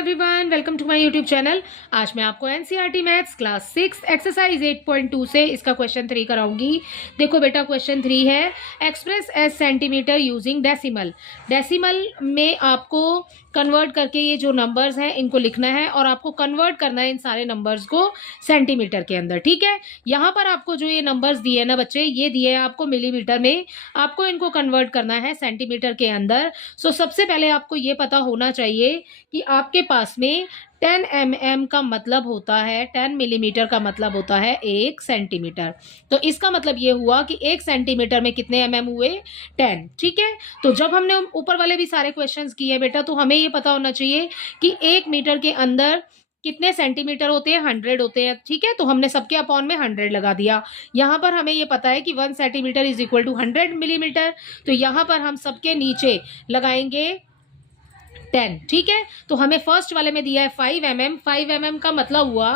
Everyone, welcome to my YouTube channel. आज मैं आपको एनसीईआरटी मैथ्स क्लास 6 एक्सरसाइज 8.2 से इसका क्वेश्चन 3 कराऊंगी। देखो बेटा, क्वेश्चन 3 है express as centimetre using decimal. Decimal में आपको कन्वर्ट करके ये जो नंबर्स हैं इनको लिखना है और आपको कन्वर्ट करना है इन सारे नंबर्स को सेंटीमीटर के अंदर। ठीक है, यहाँ पर आपको जो ये नंबर्स दिए ना बच्चे, ये दिए हैं आपको मिलीमीटर में, आपको इनको कन्वर्ट करना है सेंटीमीटर के अंदर। सो सबसे पहले आपको ये पता होना चाहिए कि आपके पास में 10 mm का मतलब होता है, 10 मिलीमीटर का मतलब होता है 1 सेंटीमीटर। तो इसका मतलब ये हुआ कि 1 सेंटीमीटर में कितने mm हुए? 10। ठीक है, तो जब हमने ऊपर वाले भी सारे क्वेश्चंस किए बेटा, तो हमें ये पता होना चाहिए कि 1 मीटर के अंदर कितने सेंटीमीटर होते हैं? 100 होते हैं। ठीक है, तो हमने सबके अपॉन में 100 लगा दिया। यहाँ पर हमें ये पता है कि 1 centimetre is equal to 100 millimetre. तो यहाँ पर हम सबके नीचे लगाएंगे 10। ठीक है, तो हमें फर्स्ट वाले में दिया है 5 mm। 5 mm का मतलब हुआ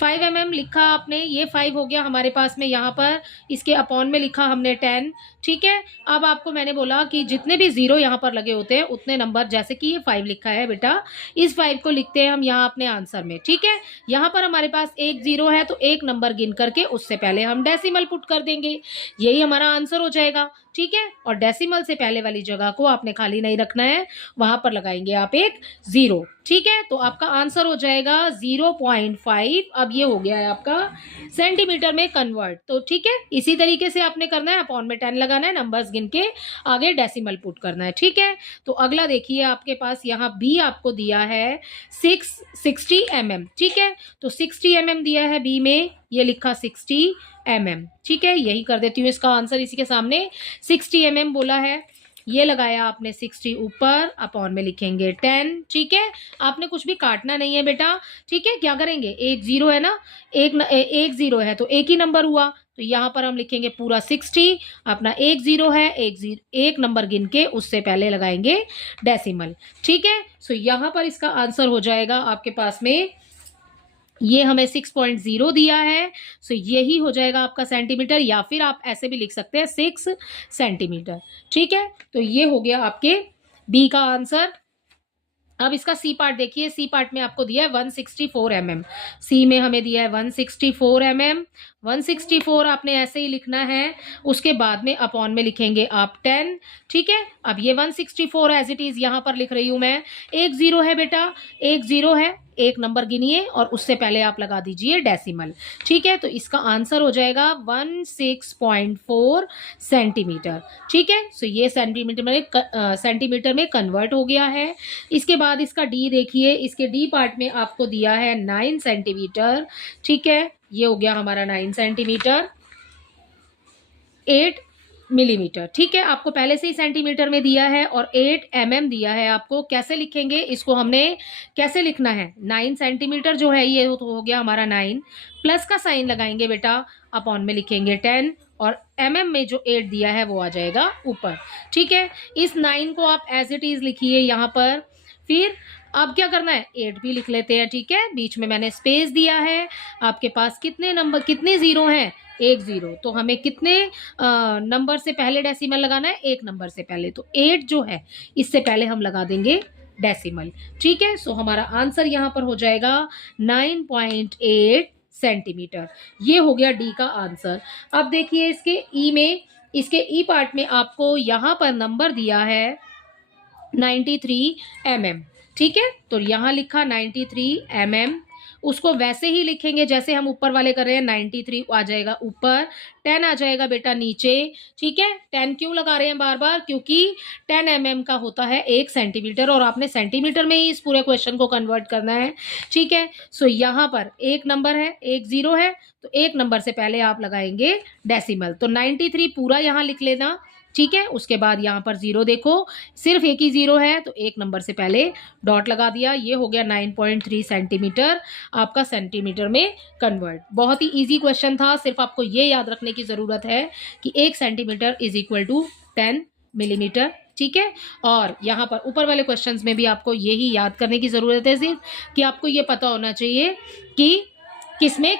5 mm लिखा आपने, ये 5 हो गया हमारे पास में, यहाँ पर इसके अपॉन में लिखा हमने 10। ठीक है, अब आपको मैंने बोला कि जितने भी जीरो यहाँ पर लगे होते हैं उतने नंबर, जैसे कि ये 5 लिखा है बेटा, इस 5 को लिखते हैं हम यहाँ अपने आंसर में। ठीक है, यहाँ पर हमारे पास एक जीरो है तो एक नंबर गिन करके उससे पहले हम डेसिमल पुट कर देंगे, यही हमारा आंसर हो जाएगा। ठीक है, और डेसिमल से पहले वाली जगह को आपने खाली नहीं रखना है, वहां पर लगाएंगे आप एक जीरो। ठीक है, तो आपका आंसर हो जाएगा 0.5। अब ये हो गया है आपका सेंटीमीटर में कन्वर्ट। तो ठीक है, इसी तरीके से आपने करना है, अपॉन में 10 लगाना है, नंबर्स गिन के आगे डेसिमल पुट करना है। ठीक है, तो अगला देखिए, आपके पास यहाँ बी आपको दिया है 60 mm। ठीक है, तो 60 mm दिया है बी में, ये लिखा 60 mm। ठीक है, यही कर देती हूँ इसका आंसर इसी के सामने। 60 mm बोला है, ये लगाया आपने 60 ऊपर, अपॉन में लिखेंगे 10। ठीक है, आपने कुछ भी काटना नहीं है बेटा। ठीक है, क्या करेंगे, एक जीरो है ना, एक जीरो है तो एक ही नंबर हुआ, तो यहाँ पर हम लिखेंगे पूरा 60। अपना एक जीरो है, एक नंबर गिन के उससे पहले लगाएंगे डेसिमल। ठीक है, सो यहाँ पर इसका आंसर हो जाएगा आपके पास में, ये हमें 6.0 दिया है, सो यही हो जाएगा आपका सेंटीमीटर, या फिर आप ऐसे भी लिख सकते हैं 6 सेंटीमीटर। ठीक है, तो ये हो गया आपके बी का आंसर। अब इसका सी पार्ट देखिए, सी पार्ट में आपको दिया है 164 mm। सी में हमें दिया है 164 mm। 164 आपने ऐसे ही लिखना है, उसके बाद में अपॉन में लिखेंगे आप 10। ठीक है, अब ये 164 एज इट इज यहाँ पर लिख रही हूं मैं। एक जीरो है बेटा, एक जीरो है, एक नंबर गिनिए और उससे पहले आप लगा दीजिए डेसिमल। ठीक है, तो इसका आंसर हो जाएगा 16.4 सेंटीमीटर। ठीक है, सो ये सेंटीमीटर में कन्वर्ट हो गया है। इसके बाद इसका डी देखिए, इसके डी पार्ट में आपको दिया है 9 सेंटीमीटर। ठीक है, ये हो गया हमारा 9 सेंटीमीटर 8 मिलीमीटर। ठीक है, आपको पहले से ही सेंटीमीटर में दिया है और 8 mm दिया है आपको। कैसे लिखेंगे इसको, हमने कैसे लिखना है, 9 सेंटीमीटर जो है ये तो हो गया हमारा 9, प्लस का साइन लगाएंगे बेटा, अपॉन में लिखेंगे 10 और mm में जो 8 दिया है वो आ जाएगा ऊपर। ठीक है, इस 9 को आप एज इट इज लिखिए यहाँ पर। फिर अब क्या करना है, 8 भी लिख लेते हैं। ठीक है, बीच में मैंने स्पेस दिया है। आपके पास कितने नंबर, कितने जीरो हैं? एक जीरो, तो हमें कितने नंबर से पहले डेसिमल लगाना है? एक नंबर से पहले, तो 8 जो है इससे पहले हम लगा देंगे डेसिमल। ठीक है, सो हमारा आंसर यहाँ पर हो जाएगा 9.8 सेंटीमीटर। ये हो गया डी का आंसर। अब देखिए इसके ई में, इसके ई पार्ट में आपको यहाँ पर नंबर दिया है 93 mm। ठीक है, तो यहाँ लिखा 93 mm, उसको वैसे ही लिखेंगे जैसे हम ऊपर वाले कर रहे हैं। 93 आ जाएगा ऊपर, 10 आ जाएगा बेटा नीचे। ठीक है, 10 क्यों लगा रहे हैं बार बार, क्योंकि 10 mm का होता है 1 सेंटीमीटर और आपने सेंटीमीटर में ही इस पूरे क्वेश्चन को कन्वर्ट करना है। ठीक है, सो यहाँ पर एक नंबर है, एक जीरो है, तो एक नंबर से पहले आप लगाएंगे डेसिमल। तो 93 पूरा यहाँ लिख लेना। ठीक है, उसके बाद यहाँ पर जीरो देखो, सिर्फ एक ही जीरो है तो एक नंबर से पहले डॉट लगा दिया। ये हो गया 9.3 सेंटीमीटर आपका सेंटीमीटर में कन्वर्ट। बहुत ही इजी क्वेश्चन था, सिर्फ आपको ये याद रखने की ज़रूरत है कि 1 centimetre is equal to 10 millimetre. ठीक है, और यहाँ पर ऊपर वाले क्वेश्चंस में भी आपको यही याद करने की ज़रूरत है सिर्फ कि आपको ये पता होना चाहिए कि किसमें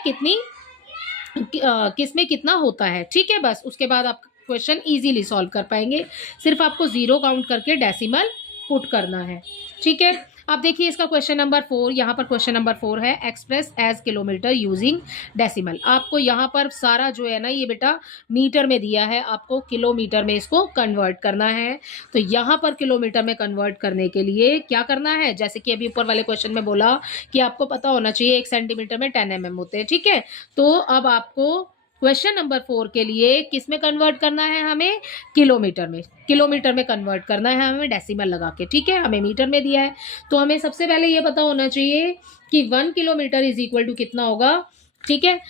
कितना होता है। ठीक है, बस उसके बाद आप क्वेश्चन इजीली सॉल्व कर पाएंगे। सिर्फ आपको जीरो काउंट करके डेसिमल पुट करना है। ठीक है, अब देखिए इसका क्वेश्चन नंबर 4, यहाँ पर क्वेश्चन नंबर 4 है express as kilometre using decimal. आपको यहाँ पर सारा जो है ना ये बेटा मीटर में दिया है, आपको किलोमीटर में इसको कन्वर्ट करना है। तो यहाँ पर किलोमीटर में कन्वर्ट करने के लिए क्या करना है, जैसे कि अभी ऊपर वाले क्वेश्चन में बोला कि आपको पता होना चाहिए 1 सेंटीमीटर में 10 mm होते हैं, ठीक है। तो अब आपको क्वेश्चन नंबर 4 के लिए किस में कन्वर्ट करना है, हमें किलोमीटर में, किलोमीटर में कन्वर्ट करना है हमें डेसिमल लगा के, ठीक है। हमें मीटर में दिया है तो हमें सबसे पहले ये पता होना चाहिए कि 1 किलोमीटर इज इक्वल टू कितना होगा, ठीक है।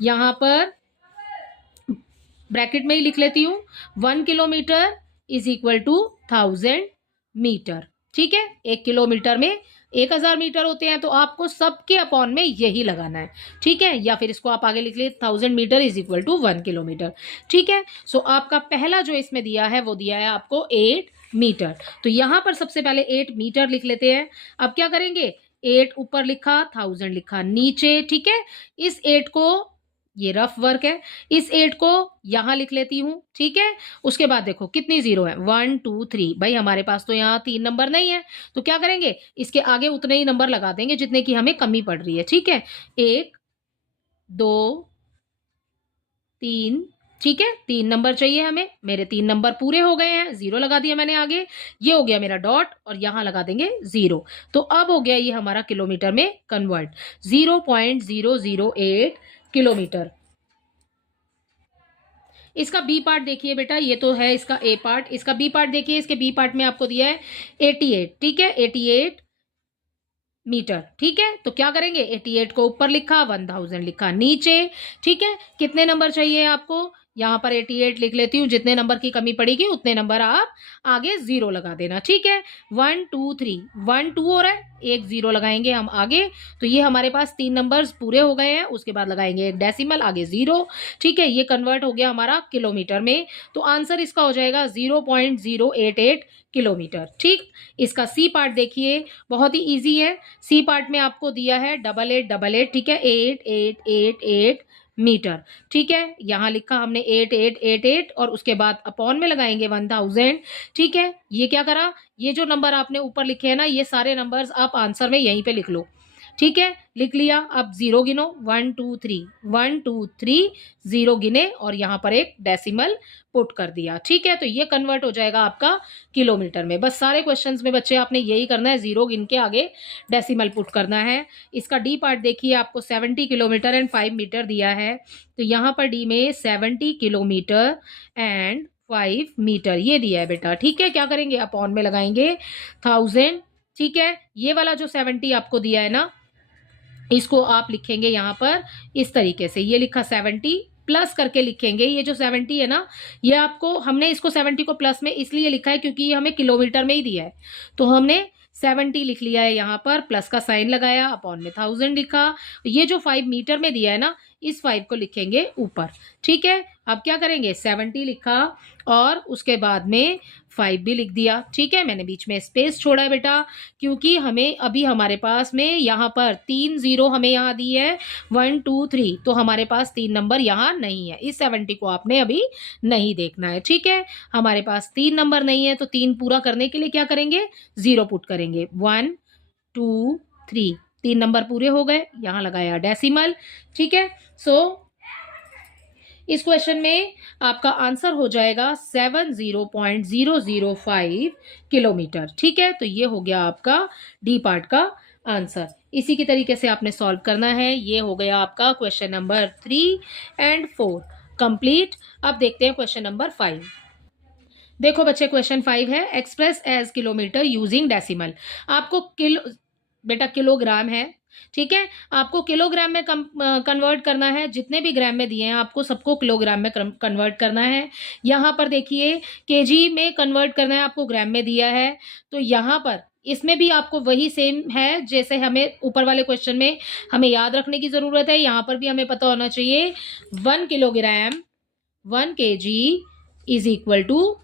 यहाँ पर ब्रैकेट में ही लिख लेती हूँ, 1 kilometre is equal to 1000 metre, ठीक है। 1 किलोमीटर में 1000 मीटर होते हैं, तो आपको सबके अपॉन में यही लगाना है, ठीक है। या फिर इसको आप आगे लिख लीजिए 1000 metre is equal to 1 kilometre, ठीक है। सो आपका पहला जो इसमें दिया है वो दिया है आपको 8 मीटर। तो यहाँ पर सबसे पहले 8 मीटर लिख लेते हैं। अब क्या करेंगे, 8 ऊपर लिखा, 1000 लिखा नीचे, ठीक है। इस 8 को, ये रफ वर्क है, इस 8 को यहां लिख लेती हूं, ठीक है। उसके बाद देखो कितनी जीरो है, 1 2 3। भाई हमारे पास तो यहाँ 3 नंबर नहीं है, तो क्या करेंगे, इसके आगे उतने ही नंबर लगा देंगे जितने की हमें कमी पड़ रही है, ठीक है। 1 2 3, ठीक है। 3 नंबर चाहिए हमें, मेरे 3 नंबर पूरे हो गए हैं, जीरो लगा दिया मैंने आगे, ये हो गया मेरा डॉट और यहां लगा देंगे जीरो। तो अब हो गया ये हमारा किलोमीटर में कन्वर्ट, 0.008 किलोमीटर। इसका बी पार्ट देखिए बेटा, ये तो है इसका ए पार्ट, इसका बी पार्ट देखिए, इसके बी पार्ट में आपको दिया है 88, ठीक है, 88 मीटर, ठीक है। तो क्या करेंगे, 88 को ऊपर लिखा, 1000 लिखा नीचे, ठीक है। कितने नंबर चाहिए आपको, यहाँ पर 88 लिख लेती हूँ, जितने नंबर की कमी पड़ेगी उतने नंबर आप आगे जीरो लगा देना, ठीक है। 1 2 3, 1 2 हो रहा है, एक जीरो लगाएंगे हम आगे, तो ये हमारे पास 3 नंबर्स पूरे हो गए हैं। उसके बाद लगाएंगे एक डेसिमल, आगे जीरो, ठीक है। ये कन्वर्ट हो गया हमारा किलोमीटर में, तो आंसर इसका हो जाएगा 0.088 किलोमीटर, ठीक। इसका सी पार्ट देखिए, बहुत ही ईजी है। सी पार्ट में आपको दिया है 8888, ठीक है, 8888 मीटर, ठीक है। यहां लिखा हमने 8888 और उसके बाद अपॉन में लगाएंगे 1000, ठीक है। ये क्या करा, ये जो नंबर आपने ऊपर लिखे हैं ना, ये सारे नंबर्स आप आंसर में यहीं पे लिख लो, ठीक है। लिख लिया, अब जीरो गिनो, 1 2 3, 1 2 3 जीरो गिने और यहाँ पर एक डेसिमल पुट कर दिया, ठीक है। तो ये कन्वर्ट हो जाएगा आपका किलोमीटर में। बस सारे क्वेश्चंस में बच्चे आपने यही करना है, जीरो गिन के आगे डेसिमल पुट करना है। इसका डी पार्ट देखिए, आपको 70 किलोमीटर एंड 5 मीटर दिया है, तो यहाँ पर डी में 70 किलोमीटर एंड 5 मीटर ये दिया है बेटा, ठीक है। क्या करेंगे, अपॉन में लगाएंगे 1000, ठीक है। ये वाला जो 70 आपको दिया है ना, इसको आप लिखेंगे यहाँ पर इस तरीके से, ये लिखा 70 प्लस करके लिखेंगे। ये जो 70 है ना, ये आपको, हमने इसको 70 को प्लस में इसलिए लिखा है क्योंकि ये हमें किलोमीटर में ही दिया है, तो हमने 70 लिख लिया है, यहाँ पर प्लस का साइन लगाया, अपॉन में 1000 लिखा। ये जो 5 मीटर में दिया है ना, इस 5 को लिखेंगे ऊपर, ठीक है। अब क्या करेंगे, 70 लिखा और उसके बाद में 5 भी लिख दिया, ठीक है। मैंने बीच में स्पेस छोड़ा है बेटा, क्योंकि हमें अभी हमारे पास में यहाँ पर 3 जीरो हमें यहाँ दी है, 1 2 3, तो हमारे पास 3 नंबर यहाँ नहीं है। इस 70 को आपने अभी नहीं देखना है, ठीक है। हमारे पास 3 नंबर नहीं है, तो 3 पूरा करने के लिए क्या करेंगे, जीरो पुट करेंगे, 1 2 3, 3 नंबर पूरे हो गए, यहाँ लगाया डेसिमल, ठीक है। सो इस क्वेश्चन में आपका आंसर हो जाएगा 70.005 किलोमीटर, ठीक है। तो ये हो गया आपका डी पार्ट का आंसर। इसी की तरीके से आपने सॉल्व करना है। ये हो गया आपका क्वेश्चन नंबर 3 एंड 4 कंप्लीट। अब देखते हैं क्वेश्चन नंबर 5। देखो बच्चे, क्वेश्चन 5 है express as kilometre using decimal. आपको बेटा किलोग्राम है, ठीक है। आपको किलोग्राम में कन्वर्ट करना है, जितने भी ग्राम में दिए हैं आपको सबको किलोग्राम में कन्वर्ट करना है। यहाँ पर देखिए केजी में कन्वर्ट करना है, आपको ग्राम में दिया है, तो यहाँ पर इसमें भी आपको वही सेम है जैसे हमें ऊपर वाले क्वेश्चन में हमें याद रखने की जरूरत है। यहाँ पर भी हमें पता होना चाहिए 1 kilogram 1 kg is equal to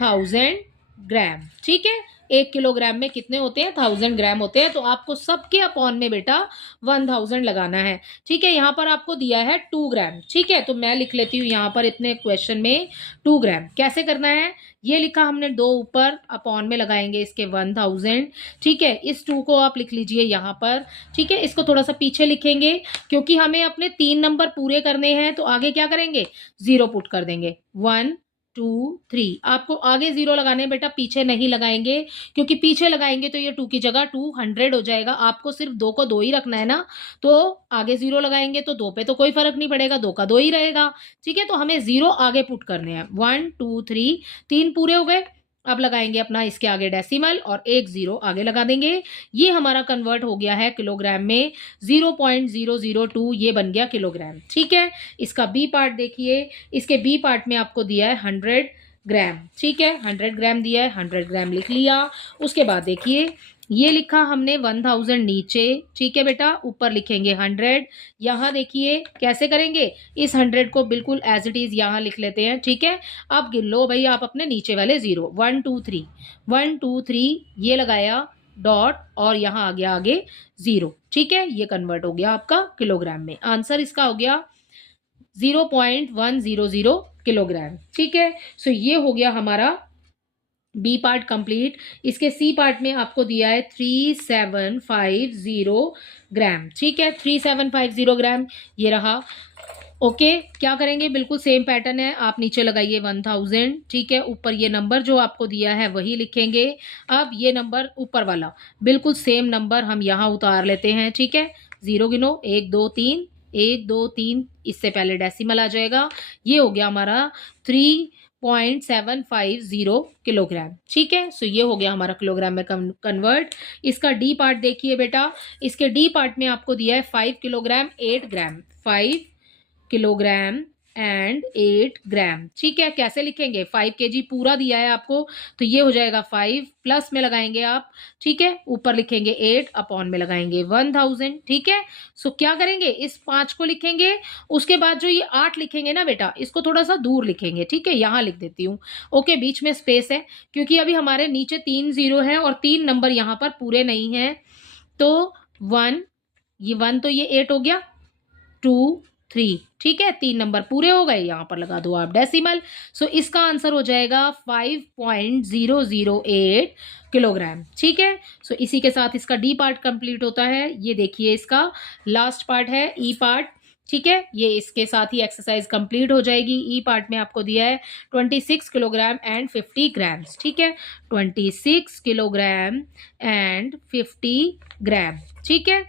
1000 gram, ठीक है। 1 किलोग्राम में कितने होते हैं, 1000 ग्राम होते हैं। तो आपको सबके अपॉन में बेटा 1000 लगाना है। ठीक है, यहाँ पर आपको दिया है 2 ग्राम। ठीक है, तो मैं लिख लेती हूँ यहाँ पर इतने क्वेश्चन में 2 ग्राम। कैसे करना है, ये लिखा हमने 2 ऊपर, अपॉन में लगाएंगे इसके 1000। ठीक है, इस 2 को आप लिख लीजिए यहाँ पर। ठीक है, इसको थोड़ा सा पीछे लिखेंगे क्योंकि हमें अपने 3 नंबर पूरे करने हैं। तो आगे क्या करेंगे, 0 पुट कर देंगे। 1 2 3, आपको आगे 0 लगाने बेटा, पीछे नहीं लगाएंगे क्योंकि पीछे लगाएंगे तो ये 2 की जगह 200 हो जाएगा। आपको सिर्फ 2 को 2 ही रखना है ना, तो आगे 0 लगाएंगे तो 2 पे तो कोई फर्क नहीं पड़ेगा, 2 का 2 ही रहेगा। ठीक है, तो हमें 0 आगे पुट करने हैं। 1 2 3, 3 पूरे हो गए। अब लगाएंगे अपना इसके आगे डेसिमल और एक 0 आगे लगा देंगे। ये हमारा कन्वर्ट हो गया है किलोग्राम में, 0.002 ये बन गया किलोग्राम। ठीक है, इसका बी पार्ट देखिए, इसके बी पार्ट में आपको दिया है 100 ग्राम। ठीक है, 100 ग्राम दिया है, 100 ग्राम लिख लिया। उसके बाद देखिए ये लिखा हमने 1000 नीचे। ठीक है बेटा, ऊपर लिखेंगे 100। यहाँ देखिए कैसे करेंगे, इस 100 को बिल्कुल एज इट इज यहाँ लिख लेते हैं। ठीक है, अब गिन लो भाई आप अपने नीचे वाले 0। 1 2 3, 1 2 3 ये लगाया डॉट और यहाँ आ गया आगे 0। ठीक है, ये कन्वर्ट हो गया आपका किलोग्राम में। आंसर इसका हो गया 0.100 किलोग्राम। ठीक है, सो ये हो गया हमारा बी पार्ट कंप्लीट। इसके सी पार्ट में आपको दिया है 3750 ग्राम। ठीक है, 3750 ग्राम ये रहा। ओके, क्या करेंगे, बिल्कुल सेम पैटर्न है। आप नीचे लगाइए 1000। ठीक है, ऊपर ये नंबर जो आपको दिया है वही लिखेंगे। अब ये नंबर ऊपर वाला बिल्कुल सेम नंबर हम यहाँ उतार लेते हैं। ठीक है, 0 गिनो, 1 2 3, 1 2 3, इससे पहले डेसिमल आ जाएगा। ये हो गया हमारा 3.750 किलोग्राम। ठीक है, सो ये हो गया हमारा किलोग्राम में कन्वर्ट। इसका डी पार्ट देखिए बेटा, इसके डी पार्ट में आपको दिया है 5 किलोग्राम 8 ग्राम, 5 किलोग्राम एंड 8 ग्राम। ठीक है, कैसे लिखेंगे, 5 kg पूरा दिया है आपको तो ये हो जाएगा 5, प्लस में लगाएंगे आप। ठीक है, ऊपर लिखेंगे 8, अपॉन में लगाएंगे 1000। ठीक है, सो क्या करेंगे, इस 5 को लिखेंगे, उसके बाद जो ये 8 लिखेंगे ना बेटा, इसको थोड़ा सा दूर लिखेंगे। ठीक है, यहाँ लिख देती हूँ। ओके, बीच में स्पेस है क्योंकि अभी हमारे नीचे 3 0 है और 3 नंबर यहाँ पर पूरे नहीं है। तो 1, ये 1 तो ये 8 हो गया, 2 3। ठीक है, 3 नंबर पूरे हो गए, यहाँ पर लगा दो आप डेसिमल। सो इसका आंसर हो जाएगा 5.008 किलोग्राम। ठीक है, सो इसी के साथ इसका डी पार्ट कंप्लीट होता है। ये देखिए इसका लास्ट पार्ट है ई पार्ट। ठीक है, ये इसके साथ ही एक्सरसाइज कंप्लीट हो जाएगी। ई पार्ट में आपको दिया है 26 किलोग्राम एंड 50 ग्राम्स। ठीक है, 26 किलोग्राम एंड 50 ग्राम। ठीक है,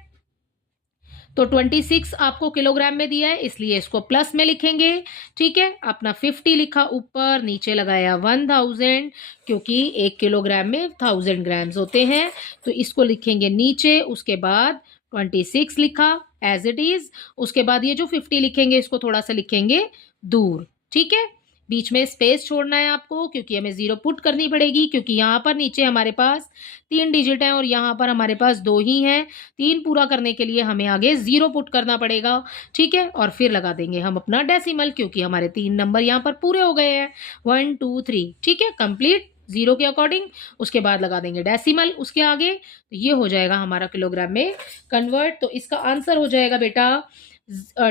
तो 26 आपको किलोग्राम में दिया है इसलिए इसको प्लस में लिखेंगे। ठीक है, अपना 50 लिखा ऊपर, नीचे लगाया 1000 क्योंकि 1 किलोग्राम में 1000 ग्राम्स होते हैं तो इसको लिखेंगे नीचे। उसके बाद 26 लिखा एज इट इज। उसके बाद ये जो 50 लिखेंगे इसको थोड़ा सा लिखेंगे दूर। ठीक है, बीच में स्पेस छोड़ना है आपको क्योंकि हमें 0 पुट करनी पड़ेगी क्योंकि यहाँ पर नीचे हमारे पास 3 डिजिट हैं और यहाँ पर हमारे पास 2 ही हैं। 3 पूरा करने के लिए हमें आगे 0 पुट करना पड़ेगा। ठीक है, और फिर लगा देंगे हम अपना डेसिमल क्योंकि हमारे 3 नंबर यहाँ पर पूरे हो गए हैं, 1 2 3। ठीक है, कंप्लीट 0 के अकॉर्डिंग। उसके बाद लगा देंगे डेसिमल उसके आगे, तो ये हो जाएगा हमारा किलोग्राम में कन्वर्ट। तो इसका आंसर हो जाएगा बेटा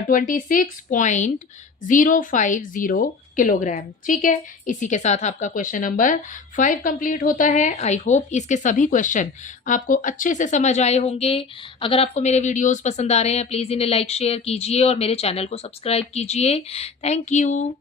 26.050 किलोग्राम। ठीक है, इसी के साथ आपका क्वेश्चन नंबर 5 कंप्लीट होता है। आई होप इसके सभी क्वेश्चन आपको अच्छे से समझ आए होंगे। अगर आपको मेरे वीडियोस पसंद आ रहे हैं प्लीज़ इन्हें लाइक शेयर कीजिए और मेरे चैनल को सब्सक्राइब कीजिए। Thank you.